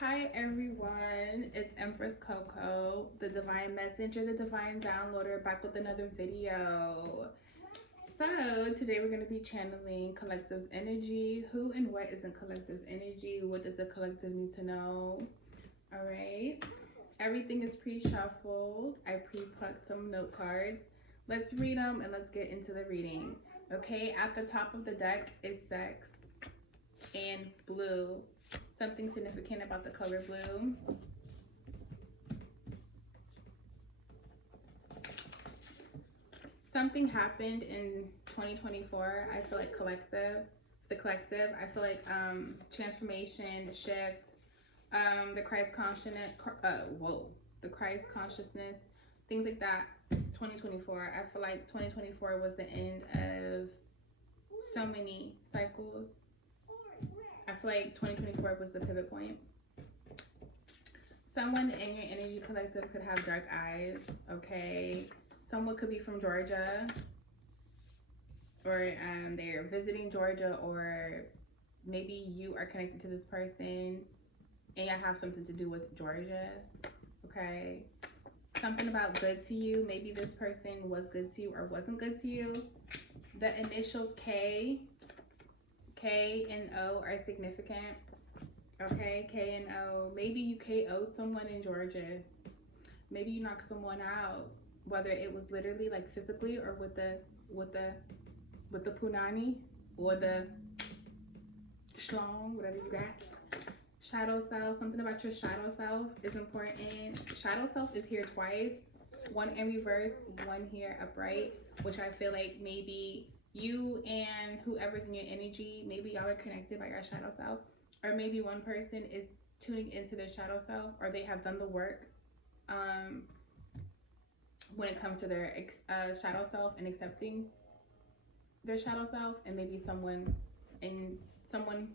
Hi everyone, it's Empress Coco, the Divine Messenger, the Divine Downloader, back with another video. So today we're going to be channeling Collective's energy. Who and what is in Collective's energy? What does the Collective need to know? All right. Everything is pre-shuffled. I pre-plucked some note cards. Let's read them and let's get into the reading. Okay, at the top of the deck is sex and blue. Something significant about the color blue. Something happened in 2024. I feel like the collective. I feel like transformation, shift, the Christ consciousness. The Christ consciousness, things like that. 2024. I feel like 2024 was the end of so many cycles. I feel like 2024 was the pivot point. Someone in your energy collective could have dark eyes, okay? Someone could be from Georgia, or they're visiting Georgia, or maybe you are connected to this person and you have something to do with Georgia, okay? Something about good to you. Maybe this person was good to you or wasn't good to you. The initials K and O are significant. Okay, K and O. Maybe you KO'd someone in Georgia. Maybe you knocked someone out, whether it was literally like physically or with the punani or the schlong, whatever you got. Shadow self. Something about your shadow self is important. Shadow self is here twice. One in reverse, one here upright, which I feel like maybe you and whoever's in your energy, maybe y'all are connected by your shadow self. Or maybe one person is tuning into their shadow self, or they have done the work when it comes to their shadow self and accepting their shadow self, and maybe someone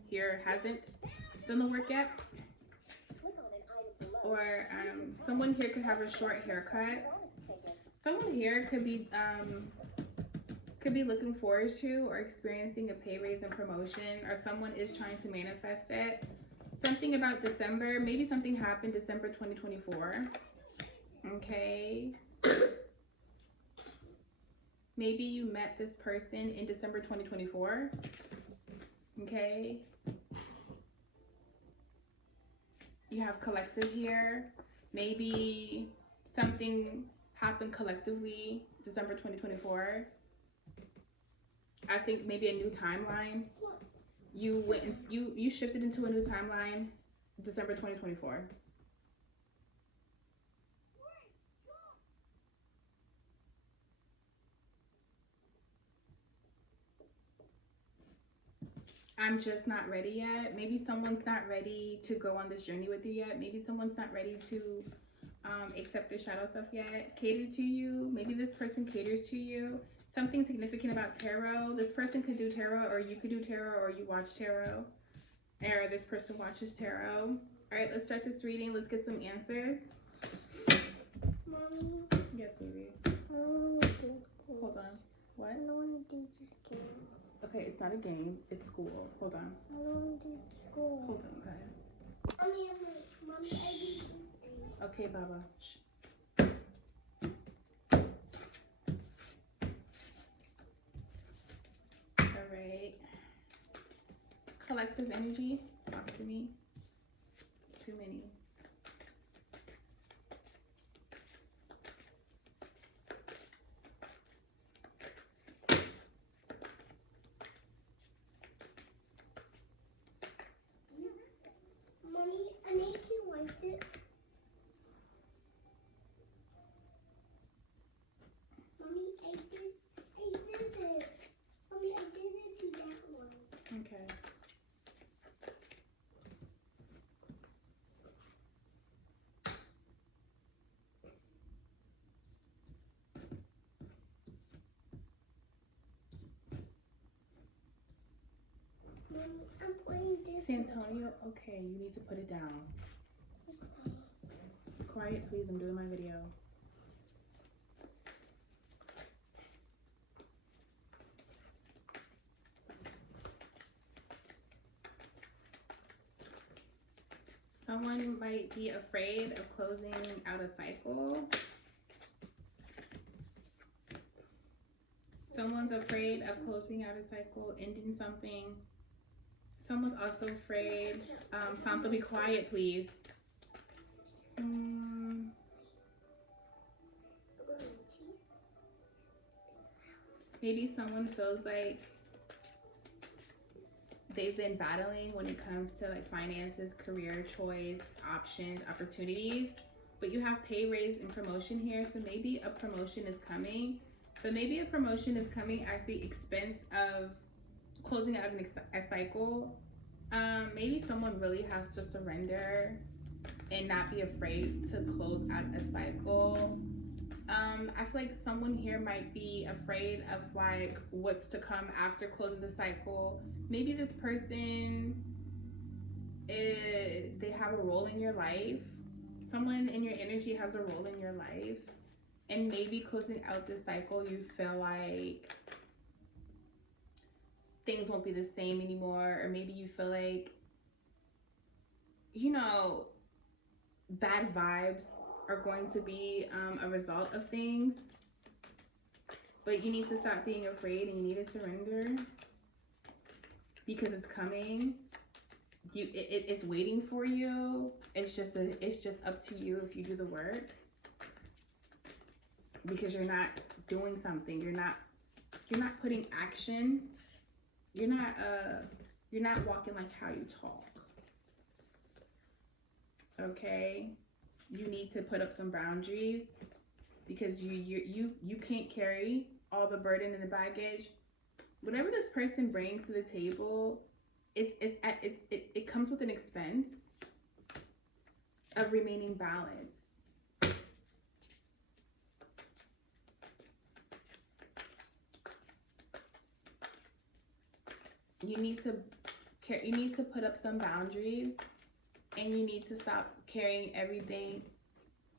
here hasn't done the work yet. Or someone here could have a short haircut. Someone here could be looking forward to or experiencing a pay raise and promotion, or someone is trying to manifest it. Something about December, maybe something happened December 2024. Okay. Maybe you met this person in December 2024. Okay. You have collective here. Maybe something happened collectively December 2024. I think maybe a new timeline. You shifted into a new timeline December 2024. I'm just not ready yet. Maybe someone's not ready to go on this journey with you yet. Maybe someone's not ready to accept their shadow self yet. Cater to you. Maybe this person caters to you. Something significant about tarot. This person could do tarot, or you could do tarot, or you watch tarot, or this person watches tarot. All right, let's start this reading. Let's get some answers. Mommy. Yes, baby. Hold on. What? I don't want to do this game. Okay, it's not a game. It's school. Hold on. I don't want to do school. Hold on, guys. Mommy, I do this game. Okay, Baba. Shh. All right. Collective energy. Talk to me. Too many. Mommy, I make you like this. Mommy, I did it. Mommy, I did it to that one. Okay. Mommy, I'm playing this. Santonio, okay, you need to put it down. Okay. Quiet, please. I'm doing my video. Someone might be afraid of closing out a cycle. Someone's afraid of closing out a cycle, ending something. Someone's also afraid. Santo, be quiet, please. Maybe someone feels like they've been battling when it comes to like finances, career choice, options, opportunities, but you have pay raise and promotion here. So maybe a promotion is coming, but maybe a promotion is coming at the expense of closing out a cycle. Maybe someone really has to surrender and not be afraid to close out a cycle. I feel like someone here might be afraid of like what's to come after closing the cycle. Maybe this person they have a role in your life. Someone in your energy has a role in your life, and maybe closing out this cycle, you feel like things won't be the same anymore, or maybe you feel like, you know, bad vibes are going to be a result of things, but you need to stop being afraid and you need to surrender because it's coming. It's waiting for you. It's just up to you if you do the work, because you're not doing something. You're not putting action. You're not walking like how you talk. Okay? You need to put up some boundaries, because you can't carry all the burden and the baggage. Whatever this person brings to the table, it comes with an expense of remaining balanced. You need to put up some boundaries, and you need to stop carrying everything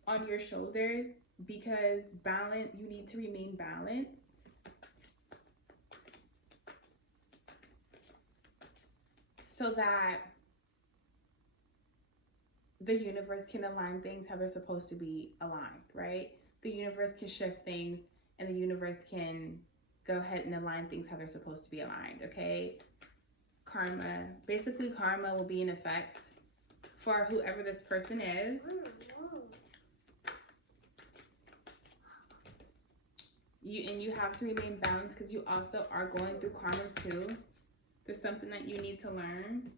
on your shoulders, because you need to remain balanced. So that the universe can align things how they're supposed to be aligned, right? The universe can shift things, and the universe can go ahead and align things how they're supposed to be aligned, okay? Karma. Basically, karma will be in effect for whoever this person is. You have to remain balanced, because you also are going through karma too. There's something that you need to learn.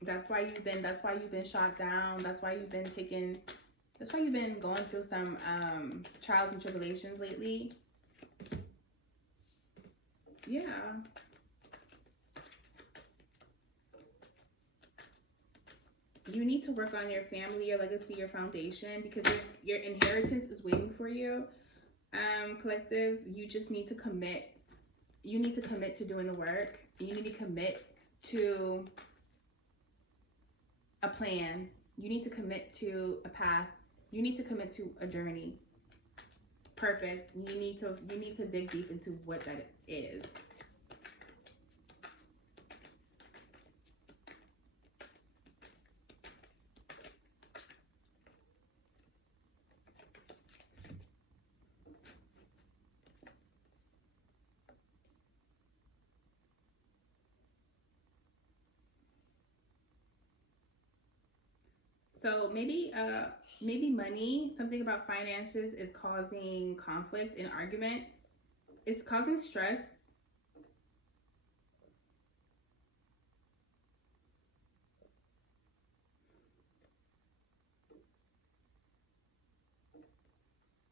That's why you've been shot down. That's why you've been going through some trials and tribulations lately. Yeah. You need to work on your family, your legacy, your foundation, because your inheritance is waiting for you. Collective, you just need to commit. You need to commit to doing the work. You need to commit to a plan. You need to commit to a path. You need to commit to a journey. Purpose. You need to dig deep into what that is. So maybe money, something about finances is causing conflict and arguments. It's causing stress.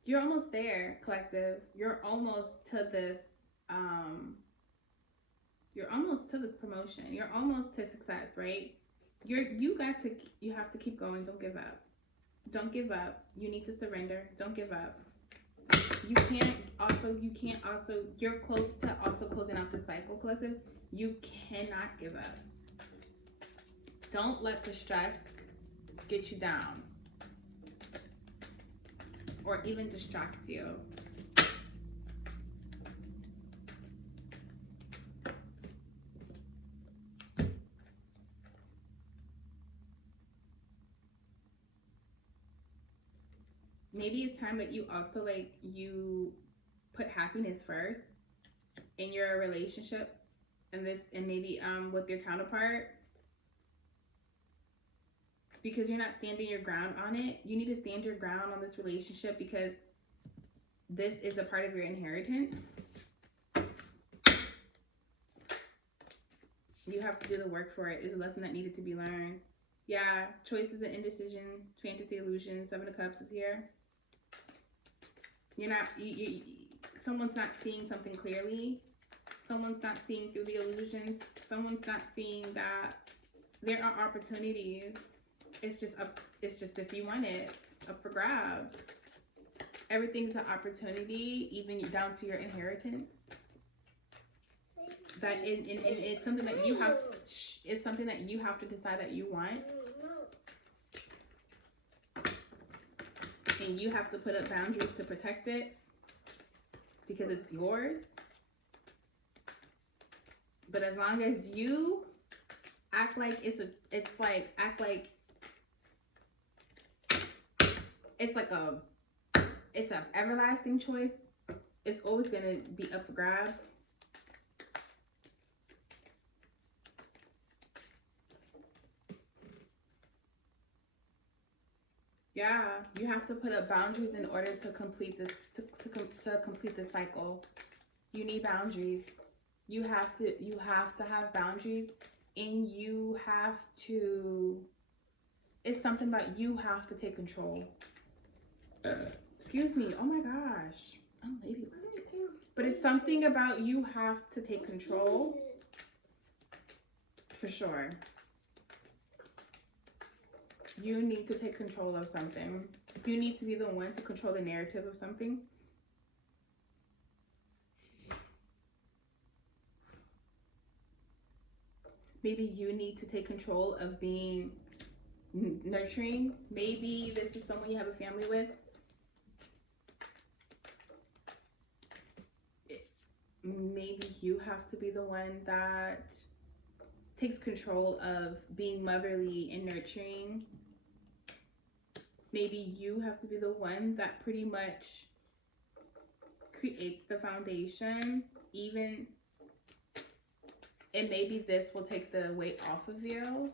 You're almost there, collective. You're almost to this promotion. You're almost to success, right? You have to keep going. Don't give up. Don't give up. You need to surrender. Don't give up. You're close to also closing out the cycle, collective. You cannot give up. Don't let the stress get you down or even distract you. maybe it's time that you also like you put happiness first in your relationship and maybe with your counterpart, because you're not standing your ground on it. You need to stand your ground on this relationship because this is a part of your inheritance. You have to do the work for it. It's a lesson that needed to be learned. Yeah, choices and indecision, fantasy illusion, 7 of Cups is here. You're not, someone's not seeing something clearly. Someone's not seeing through the illusions. Someone's not seeing that there are opportunities. It's just if you want it, it's up for grabs. Everything's an opportunity, even down to your inheritance. That and it's something that you have. It's something that you have to decide that you want, and you have to put up boundaries to protect it because it's yours. But as long as you act like it's an everlasting choice, it's always gonna be up for grabs. Yeah, you have to put up boundaries in order to complete this to complete this cycle. You need boundaries. You have to have boundaries, and you have to. It's something about you have to take control. Excuse me. Oh my gosh, I'm ladylike. But it's something about you have to take control. For sure. You need to take control of something. You need to be the one to control the narrative of something. Maybe you need to take control of being nurturing. Maybe this is someone you have a family with. Maybe you have to be the one that takes control of being motherly and nurturing. Maybe you have to be the one that pretty much creates the foundation, even, and maybe this will take the weight off of you.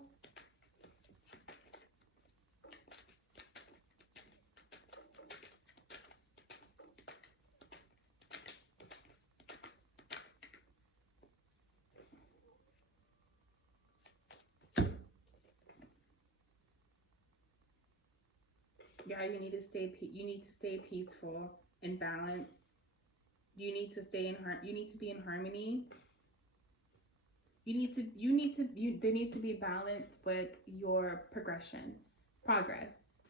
Yeah, you need to stay peaceful and balanced. You need to stay in you need to be in harmony. There needs to be balance with your progress.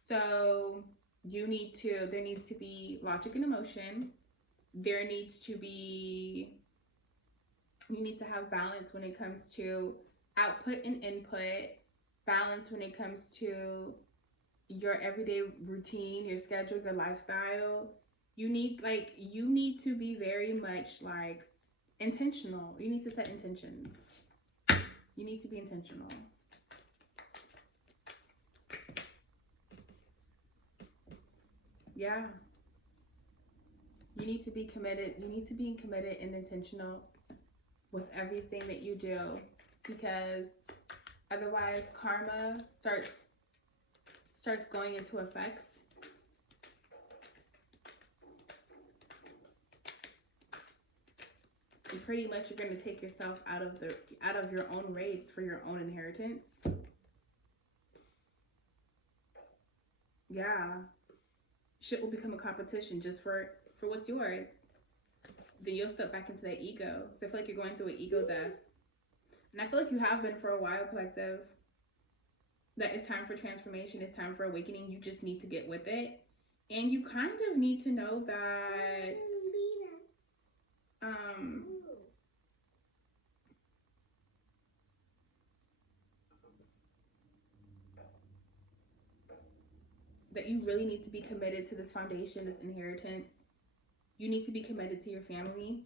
So there needs to be logic and emotion. You need to have balance when it comes to output and input, balance when it comes to your everyday routine, your schedule, your lifestyle. You need to be very much like intentional. You need to set intentions. You need to be intentional. Yeah. You need to be committed. You need to be committed and intentional with everything that you do, because otherwise karma starts going into effect. And pretty much you're going to take yourself out of your own race for your own inheritance. Yeah. Shit will become a competition just for what's yours. Then you'll step back into that ego. So I feel like you're going through an ego death. And I feel like you have been for a while, collective. That it's time for transformation. It's time for awakening. You just need to get with it. And you kind of need to know that that you really need to be committed to this foundation, this inheritance. You need to be committed to your family.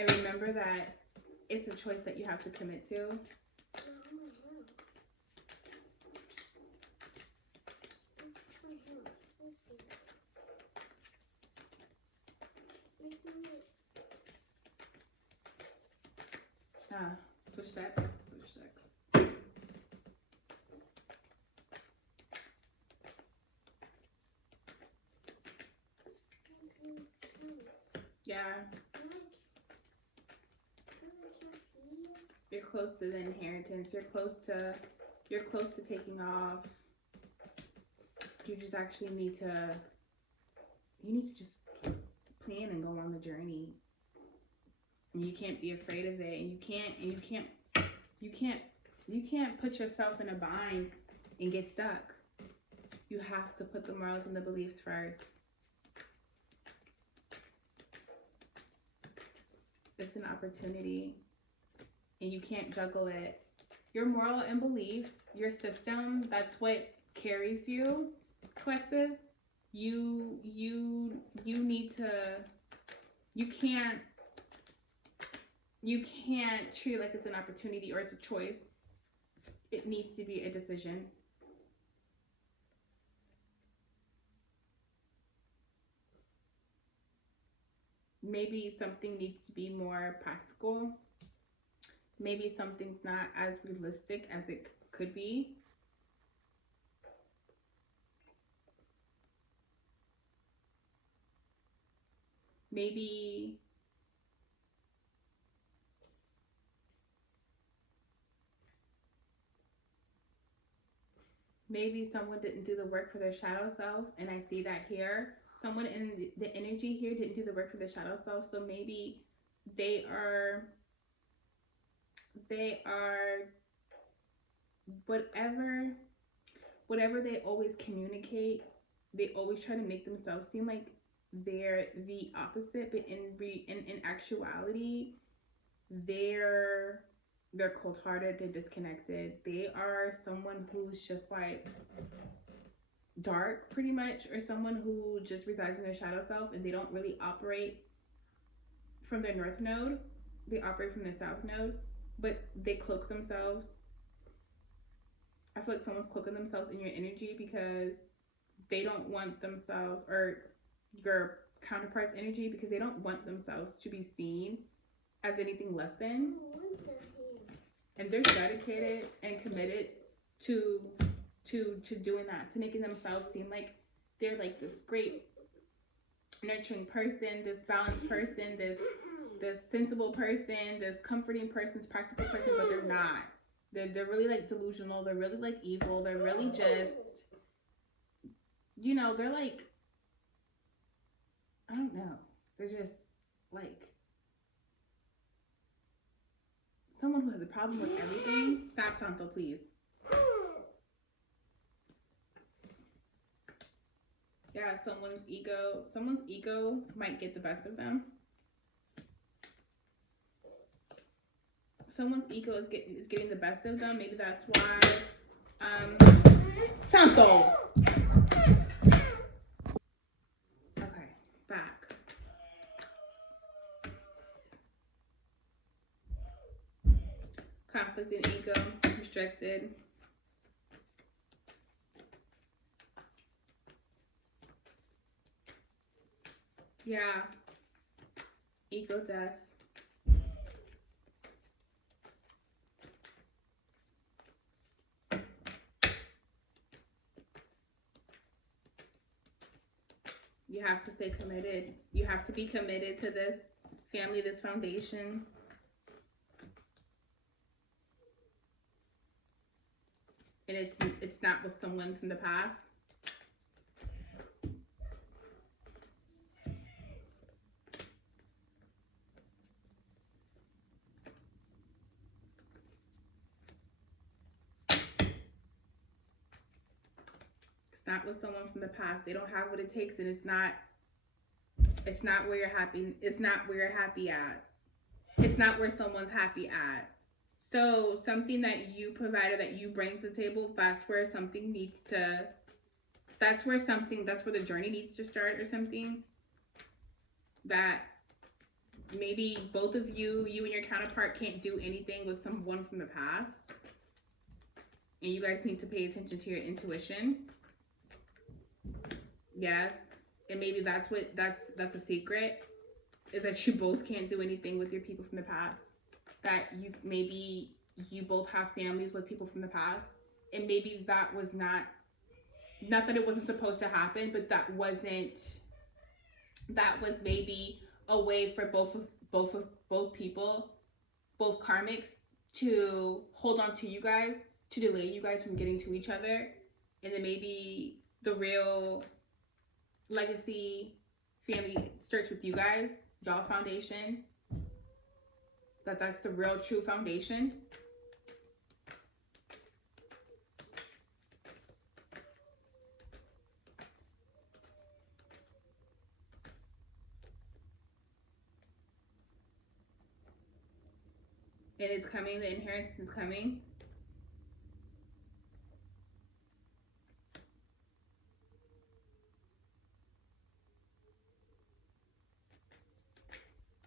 And remember that it's a choice that you have to commit to. Switch decks. Switch decks. Yeah. You're close to the inheritance. You're close to taking off. You just actually need to just plan and go on the journey. And you can't be afraid of it. And you can't put yourself in a bind and get stuck. You have to put the morals and the beliefs first. It's an opportunity, and you can't juggle it. Your moral and beliefs, your system, that's what carries you, collective. You need to, you can't treat it like it's an opportunity or it's a choice. It needs to be a decision. Maybe something needs to be more practical. Maybe something's not as realistic as it could be. Maybe someone didn't do the work for their shadow self, and I see that here. Someone in the energy here didn't do the work for the shadow self, so maybe they are whatever they always communicate, they always try to make themselves seem like they're the opposite, but in actuality, they're cold-hearted, they're disconnected. They are someone who's just like dark, pretty much, or someone who just resides in their shadow self, and they don't really operate from their north node. They operate from their south node, but they cloak themselves. I feel like someone's cloaking themselves in your energy because they don't want themselves, or your counterpart's energy, because they don't want themselves to be seen as anything less than. And they're dedicated and committed to doing that, to making themselves seem like they're like this great nurturing person, this balanced person, this sensible person, this comforting person, this practical person, but they're not. They're really like delusional. They're really like evil. They're really just, they're like, I don't know. They're just like someone who has a problem with everything. Stop, Santo, please. Yeah, someone's ego might get the best of them. Someone's ego is getting the best of them. Maybe that's why. Santo. Okay, back. Conflict in ego, restricted. Yeah. Ego death. You have to stay committed. You have to be committed to this family, this foundation. And it's not with someone from the past. It's not with someone from the past. They don't have what it takes, and it's not where you're happy. It's not where you're happy at. It's not where someone's happy at. So something that you provide or that you bring to the table, that's where the journey needs to start, or something that maybe both of you and your counterpart can't do anything with someone from the past. And you guys need to pay attention to your intuition. Yes. And maybe that's a secret, is that you both can't do anything with your people from the past. that you both have families with people from the past, and maybe that was not that it wasn't supposed to happen, but that was maybe a way for both people, both karmics, to hold on to you guys, to delay you guys from getting to each other. And then maybe the real legacy family starts with you guys, y'all foundation. That's the real true foundation. And it's coming, the inheritance is coming.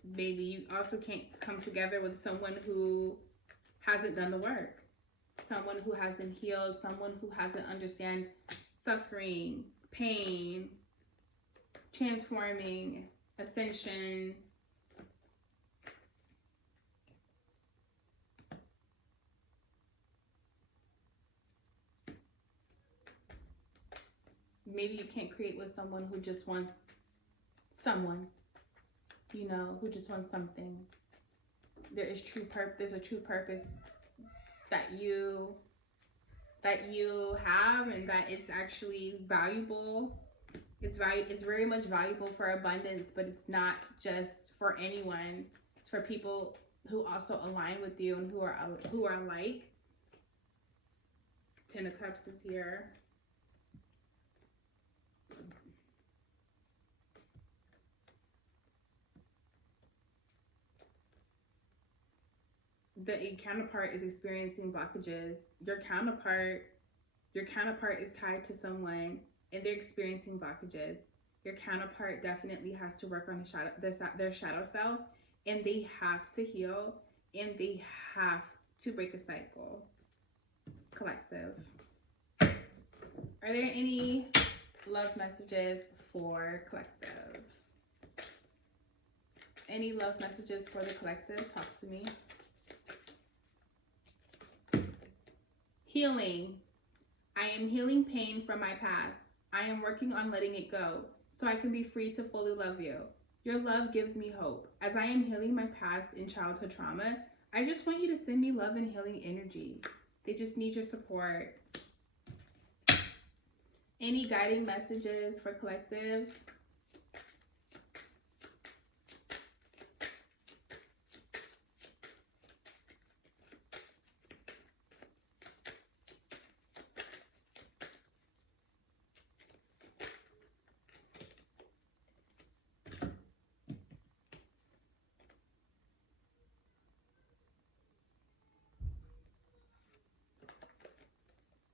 Maybe you also can't come together with someone who hasn't done the work, someone who hasn't healed, someone who hasn't understand suffering, pain, transforming, ascension. Maybe you can't create with someone who just wants someone, you know, who just wants something. There's a true purpose that you have, and that it's actually valuable. It's very much valuable for abundance, but it's not just for anyone. It's for people who also align with you and who are alike. Ten of Cups is here. The counterpart is experiencing blockages. Your counterpart is tied to someone and they're experiencing blockages. Your counterpart definitely has to work on their shadow self, and they have to heal, and they have to break a cycle. Collective. Are there any love messages for collective? Any love messages for the collective? Talk to me. Healing. I am healing pain from my past. I am working on letting it go so I can be free to fully love you. Your love gives me hope. As I am healing my past in childhood trauma, I just want you to send me love and healing energy. They just need your support. Any guiding messages for collective?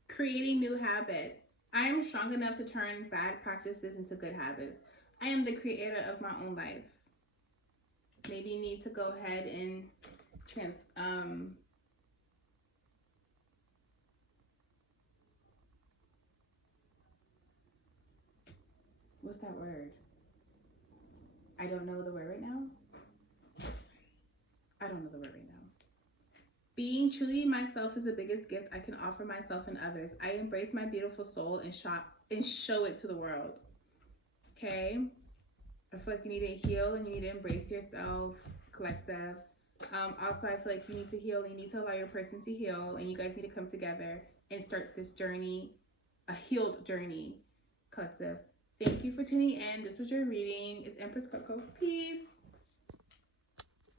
Creating new habits. I am strong enough to turn bad practices into good habits. I am the creator of my own life. Maybe you need to go ahead and what's that word? I don't know the word right now. I don't know the word right now. Being truly myself is the biggest gift I can offer myself and others. I embrace my beautiful soul and show it to the world. Okay? I feel like you need to heal and you need to embrace yourself, collective. Also, I feel like you need to heal and you need to allow your person to heal, and you guys need to come together and start this journey, a healed journey, collective. Thank you for tuning in. This was your reading. It's Empress Coco. Peace.